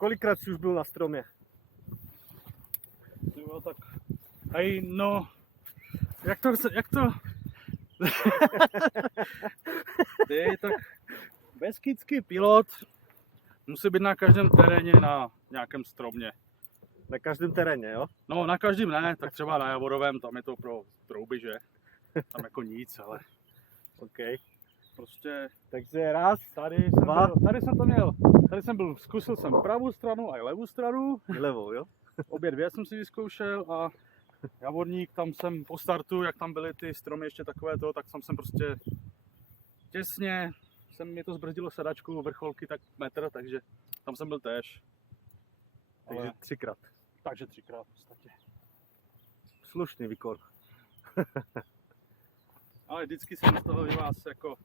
Kolikrát jsi už byl na stromě? Jo, tak, hej, no, jak to, jak to, ty, tak beskydský pilot musí být na každém teréně na nějakém stromě. Na každém teréně, jo? No, na každém ne, tak třeba na Javorovém, tam je to pro trouby, že? Tam jako nic, ale OK. Prostě Takže raz, tady jsem, Dva. byl, tady jsem to měl, tady jsem byl, zkusil jsem pravou stranu a i levou stranu, levou, jo? obě dvě jsem si vyzkoušel a Javorník, tam jsem po startu, jak tam byly ty stromy ještě takové to, tak tam jsem prostě těsně, jsem mi to zbrzdilo sedačku, vrcholky tak metr, takže tam jsem byl též. Takže Ale, třikrát. takže třikrát v podstatě. Slušný výkon. Ale vždycky jsem z toho vyvás jako.